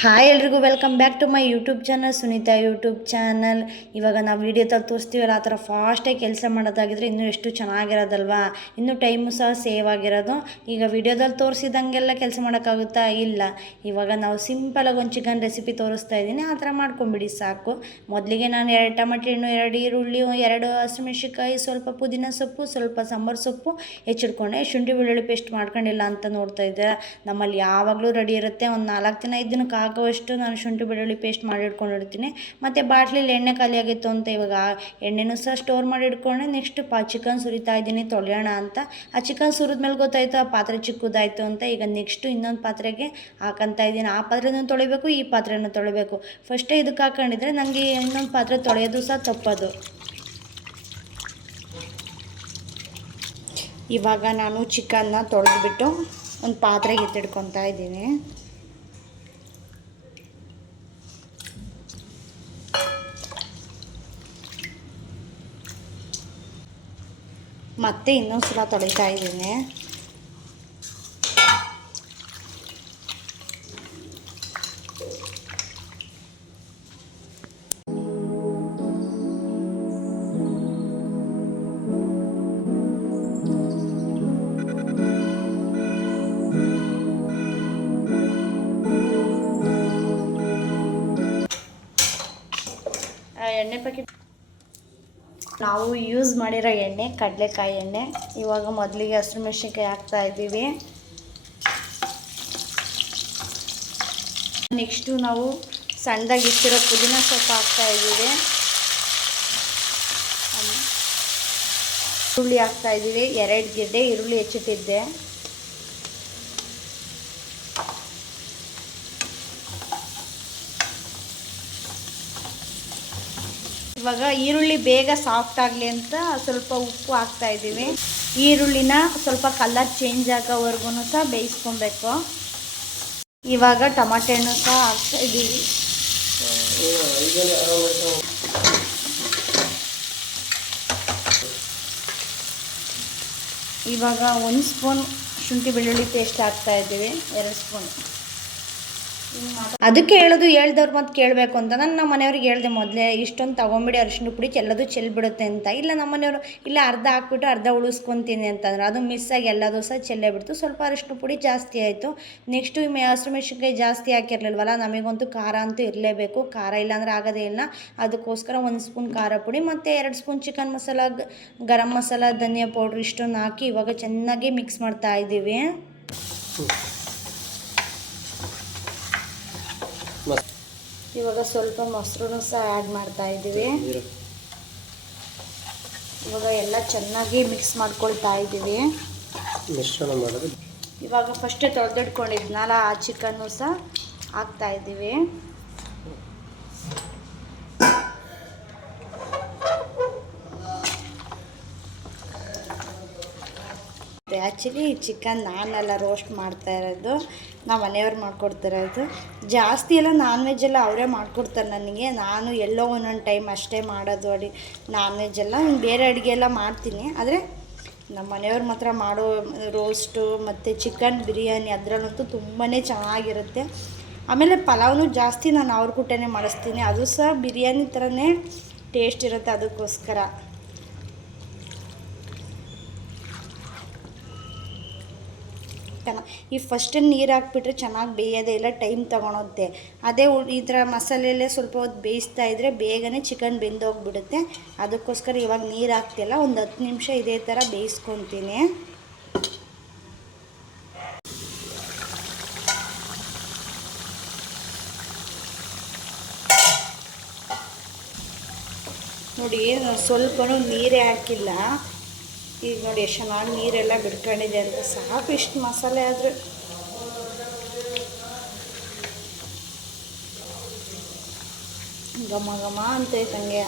Hi ಎಲ್ರಿಗೂ welcome back to my YouTube channel Sunita YouTube channel ಇವಾಗ ನಾವು ವೀಡಿಯೋದಲ್ಲಿ ತೋರಿಸ್ತೀವಲ್ಲ, ಆ ಥರ ಫಾಸ್ಟಾಗಿ ಕೆಲಸ ಮಾಡೋದಾಗಿದ್ರೆ ಇನ್ನೂ ಎಷ್ಟು ಚೆನ್ನಾಗಿರೋದಲ್ವಾ? ಇನ್ನೂ ಟೈಮು ಸಹ ಸೇವ್ ಆಗಿರೋದು. ಈಗ ವೀಡಿಯೋದಲ್ಲಿ ತೋರಿಸಿದಂಗೆಲ್ಲ ಕೆಲಸ ಮಾಡೋಕ್ಕಾಗುತ್ತಾ? ಇಲ್ಲ. ಇವಾಗ ನಾವು ಸಿಂಪಲಾಗಿ ಒಂದು ಚಿಕನ್ ರೆಸಿಪಿ ತೋರಿಸ್ತಾ ಇದ್ದೀನಿ. ಆ ಥರ ಮಾಡ್ಕೊಂಬಿಡಿ, ಸಾಕು. ಮೊದಲಿಗೆ ನಾನು ಎರಡು ಟೊಮೆಟೊ ಹಣ್ಣು, ಎರಡು ಈರುಳ್ಳಿ, ಎರಡು ಹಸಿಮೆಣಸಿಕಾಯಿ ಸ್ವಲ್ಪ ಪುದೀನ ಸೊಪ್ಪು, ಸ್ವಲ್ಪ ಸಾಂಬಾರು ಸೊಪ್ಪು ಹೆಚ್ಚಿಡ್ಕೊಂಡೆ ಶುಂಠಿ, ಬೆಳ್ಳುಳ್ಳಿ ಪೇಸ್ಟ್ ಮಾಡ್ಕೊಂಡಿಲ್ಲ ಅಂತ ನೋಡ್ತಾ ಇದ್ದೆ ನಮ್ಮಲ್ಲಿ ಯಾವಾಗಲೂ ರೆಡಿ ಇರುತ್ತೆ. ಒಂದು ನಾಲ್ಕು ದಿನ ದಿನಕ್ಕೆ ಆಗುವಷ್ಟು ನಾನು ಶುಂಠಿ ಬೆಳ್ಳುಳ್ಳಿ ಪೇಸ್ಟ್ ಮಾಡಿ ಇಟ್ಕೊಂಡಿರ್ತೀನಿ. ಮತ್ತು ಬಾಟ್ಲಿಲಿ ಎಣ್ಣೆ ಖಾಲಿಯಾಗಿತ್ತು ಅಂತ ಇವಾಗ ಎಣ್ಣೆನೂ ಸಹ ಸ್ಟೋರ್ ಮಾಡಿ ಇಟ್ಕೊಂಡೆ. ನೆಕ್ಸ್ಟ್ ಪಾ ಚಿಕನ್ ಸುರಿತಾ ಇದ್ದೀನಿ. ತೊಳೆಯೋಣ ಅಂತ. ಆ ಚಿಕನ್ ಸುರಿದ್ಮೇಲೆ ಗೊತ್ತಾಯಿತು, ಆ ಪಾತ್ರೆ ಚಿಕ್ಕದಾಯಿತು ಅಂತ. ಈಗ ನೆಕ್ಸ್ಟು ಇನ್ನೊಂದು ಪಾತ್ರೆಗೆ ಹಾಕಂತ ಇದ್ದೀನಿ. ಆ ಪಾತ್ರೆನೂ ತೊಳಿಬೇಕು, ಈ ಪಾತ್ರೆನೂ ತೊಳಿಬೇಕು. ಫಸ್ಟೇ ಇದಕ್ಕೆ ಹಾಕೊಂಡಿದ್ರೆ ನನಗೆ ಇನ್ನೊಂದು ಪಾತ್ರೆ ತೊಳೆಯೋದು ಸಹ ತಪ್ಪದು. ಇವಾಗ ನಾನು ಚಿಕನ್ನ ತೊಳೆದ್ಬಿಟ್ಟು ಒಂದು ಪಾತ್ರೆಗೆ ಎತ್ತಿಡ್ಕೊತಾ ಇದ್ದೀನಿ. ಮತ್ತೆ ಇನ್ನೊಂದು ಸಲ ತೊಳಿತಾ ಇದ್ದೀನಿ ಆ ಎಣ್ಣೆ ಪ್ಯಾಕೆಟ್ ನಾವು ಯೂಸ್ ಮಾಡಿರೋ ಎಣ್ಣೆ, ಕಡಲೆಕಾಯಿ ಎಣ್ಣೆ. ಇವಾಗ ಮೊದಲಿಗೆ ಹಸಿರು ಮೆಣಸಿನ್ಕಾಯಿ ಹಾಕ್ತಾ ಇದ್ದೀವಿ. ನೆಕ್ಸ್ಟು ನಾವು ಸಣ್ಣದಾಗಿ ಇಟ್ಟಿರೋ ಪುದೀನ ಸೊಪ್ಪು ಹಾಕ್ತಾ ಇದ್ದೀವಿ. ಈರುಳ್ಳಿ ಹಾಕ್ತಾ ಇದ್ದೀವಿ. ಎರಡು ಗಿಡ್ಡೆ ಈರುಳ್ಳಿ ಹೆಚ್ಚಿಟ್ಟಿದ್ದೆ. ಇವಾಗ ಈರುಳ್ಳಿ ಬೇಗ ಸಾಫ್ಟ್ ಆಗಲಿ ಅಂತ ಸ್ವಲ್ಪ ಉಪ್ಪು ಹಾಕ್ತಾ ಇದ್ದೀವಿ. ಈರುಳ್ಳಿನ ಸ್ವಲ್ಪ ಕಲರ್ ಚೇಂಜ್ ಆಗೋವರೆಗೂ ಸಹ ಬೇಯಿಸ್ಕೊಬೇಕು. ಇವಾಗ ಟಮಾಟೆ ಹಣ್ಣು ಸಹ ಹಾಕ್ತಾ ಇದ್ದೀವಿ. ಇವಾಗ ಒಂದು ಸ್ಪೂನ್ ಶುಂಠಿ ಬೆಳ್ಳುಳ್ಳಿ ಪೇಸ್ಟ್ ಹಾಕ್ತಾ ಇದ್ದೀವಿ. ಎರಡು ಸ್ಪೂನ್. ಅದಕ್ಕೆ ಹೇಳೋದು ಹೇಳ್ದವ್ರು ಮತ್ತೆ ಕೇಳಬೇಕು ಅಂತ. ನಾನು ನಮ್ಮ ಮನೆಯವ್ರಿಗೆ ಹೇಳ್ದೆ ಮೊದಲೇ, ಇಷ್ಟೊಂದು ತೊಗೊಂಬಿಡಿ ಅರಿಶಿನ ಪುಡಿ, ಎಲ್ಲದು ಚೆಲ್ಬಿಡುತ್ತೆ ಅಂತ. ಇಲ್ಲ ನಮ್ಮ ಮನೆಯವರು, ಇಲ್ಲ ಅರ್ಧ ಹಾಕ್ಬಿಟ್ಟು ಅರ್ಧ ಉಳಿಸ್ಕೊತೀನಿ ಅಂತಂದ್ರೆ. ಅದು ಮಿಸ್ ಆಗಿ ಎಲ್ಲದೂ ಸಹ ಚೆಲ್ಲೇ ಬಿಡ್ತು. ಸ್ವಲ್ಪ ಅರಿಶಿನ ಪುಡಿ ಜಾಸ್ತಿ ಆಯಿತು. ನೆಕ್ಸ್ಟು ಈ ಹಸಿರು ಮೆಣಸಿನ್ಕಾಯಿ ಜಾಸ್ತಿ ಹಾಕಿರ್ಲಿಲ್ವಲ್ಲ, ನಮಗಂತೂ ಖಾರ ಅಂತೂ ಇರಲೇಬೇಕು. ಖಾರ ಇಲ್ಲಾಂದ್ರೆ ಆಗೋದೇ ಇಲ್ಲ. ಅದಕ್ಕೋಸ್ಕರ ಒಂದು ಸ್ಪೂನ್ ಖಾರ ಪುಡಿ, ಮತ್ತು ಎರಡು ಸ್ಪೂನ್ ಚಿಕನ್ ಮಸಾಲ ಗರಂ ಮಸಾಲ, ಧನಿಯಾ ಪೌಡ್ರ್ ಇಷ್ಟೊಂದು ಹಾಕಿ ಇವಾಗ ಚೆನ್ನಾಗಿ ಮಿಕ್ಸ್ ಮಾಡ್ತಾ ಇದ್ದೀವಿ. ಇವಾಗ ಸ್ವಲ್ಪ ಮೊಸರು ಸಹ ಆ್ಯಡ್ ಮಾಡ್ತಾ ಇದ್ದೀವಿ. ಇವಾಗ ಎಲ್ಲ ಚೆನ್ನಾಗಿ ಮಿಕ್ಸ್ ಮಾಡ್ಕೊಳ್ತಾ ಇದ್ದೀವಿ. ಮಿಶ್ರಣ ಮಾಡೋದು. ಇವಾಗ ಫಸ್ಟೇ ತೊಳೆದಿಟ್ಕೊಂಡಿದ್ನಲ್ಲ ಆ ಚಿಕನ್ನು ಸಹ ಹಾಕ್ತಾ ಇದ್ದೀವಿ. ಆ್ಯಕ್ಚುಲಿ ಚಿಕನ್ ನಾನೆಲ್ಲ ರೋಸ್ಟ್ ಮಾಡ್ತಾ ಇರೋದು. ನಮ್ಮ ಮನೆಯವ್ರು ಮಾಡ್ಕೊಡ್ತಿರೋದು. ಜಾಸ್ತಿ ಎಲ್ಲ ನಾನ್ ವೆಜ್ ಎಲ್ಲ ಅವರೇ ಮಾಡ್ಕೊಡ್ತಾರೆ ನನಗೆ. ನಾನು ಎಲ್ಲೋ ಒಂದೊಂದು ಟೈಮ್ ಅಷ್ಟೇ ಮಾಡೋದು ಅಡಿ ನಾನ್ ವೆಜ್ ಎಲ್ಲ ಬೇರೆ ಅಡುಗೆ ಎಲ್ಲ ಮಾಡ್ತೀನಿ. ಆದರೆ ನಮ್ಮ ಮನೆಯವ್ರ ಮಾತ್ರ ಮಾಡೋ ರೋಸ್ಟು ಮತ್ತು ಚಿಕನ್ ಬಿರಿಯಾನಿ ಅದರಲ್ಲಂತೂ ತುಂಬಾ ಚೆನ್ನಾಗಿರುತ್ತೆ. ಆಮೇಲೆ ಪಲಾವ್ನು ಜಾಸ್ತಿ ನಾನು ಅವ್ರ ಕೂಟನೇ ಮಾಡಿಸ್ತೀನಿ. ಅದು ಸಹ ಬಿರಿಯಾನಿ ಥರನೇ ಟೇಸ್ಟ್ ಇರುತ್ತೆ ಅದಕ್ಕೋಸ್ಕರ. ಚೆನ್ನಾಗಿ ಈ ಫಸ್ಟ್ ನೀರು ಹಾಕ್ಬಿಟ್ರೆ ಚೆನ್ನಾಗಿ ಬೇಯೋದೇ ಇಲ್ಲ ಟೈಮ್ ತೊಗೊಳುತ್ತೆ ಅದೇ ಈ ಥರ ಮಸಾಲೆಯಲ್ಲೇ ಸ್ವಲ್ಪ ಹೊತ್ತು ಬೇಯಿಸ್ತಾ ಇದ್ದರೆ ಬೇಗನೆ ಚಿಕನ್ ಬೆಂದೋಗ್ಬಿಡುತ್ತೆ. ಅದಕ್ಕೋಸ್ಕರ ಇವಾಗ ನೀರು ಹಾಕ್ತಿಲ್ಲ ಒಂದು ಹತ್ತು ನಿಮಿಷ ಇದೇ ಥರ ಬೇಯಿಸ್ಕೊತೀನಿ. ನೋಡಿ, ಸ್ವಲ್ಪ ನೀರೇ ಹಾಕಿಲ್ಲ. ಈಗ ನೋಡಿ ಎಷ್ಟು ಚೆನ್ನಾಗಿ ನೀರೆಲ್ಲ ಬಿಡ್ಕೊಂಡಿದೆ ಅಂತ ಸಾಕು ಇಷ್ಟು ಮಸಾಲೆ ಆದರೆ. ಘಮ ಘಮ ಅಂತೈತಂಗೆ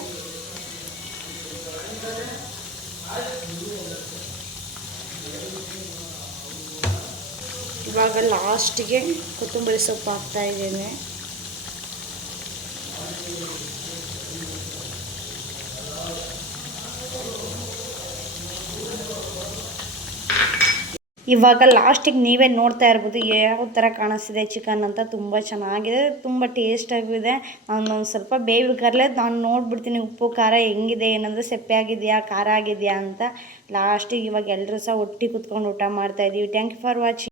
ಇವಾಗ ಲಾಸ್ಟಿಗೆ ಕೊತ್ತಂಬರಿ ಸೊಪ್ಪು ಹಾಕ್ತಾ ಇದ್ದೇನೆ. ಇವಾಗ ಲಾಸ್ಟಿಗೆ ನೀವೇ ನೋಡ್ತಾ ಇರ್ಬೋದು ಯಾವ ಥರ ಕಾಣಿಸ್ತಿದೆ ಚಿಕನ್ ಅಂತ ತುಂಬ ಚೆನ್ನಾಗಿದೆ, ತುಂಬ ಟೇಸ್ಟಾಗಿದೆ ನಾನು ಒಂದು ಸ್ವಲ್ಪ ಬೇಯ್ಬೇಕಾದ್ರೆ ನಾನು ನೋಡ್ಬಿಡ್ತೀನಿ ಉಪ್ಪು, ಖಾರ ಹೆಂಗಿದೆ, ಏನಂದರೆ ಸೆಪ್ಪೆ ಆಗಿದೆಯಾ, ಖಾರ ಆಗಿದೆಯಾ ಅಂತ. ಲಾಸ್ಟಿಗೆ ಇವಾಗ ಎಲ್ಲರೂ ಸಹ ಒಟ್ಟಿಗೆ ಕುತ್ಕೊಂಡು ಊಟ ಮಾಡ್ತಾ ಇದ್ದೀವಿ ಥ್ಯಾಂಕ್ ಯು ಫಾರ್ ವಾಚಿಂಗ್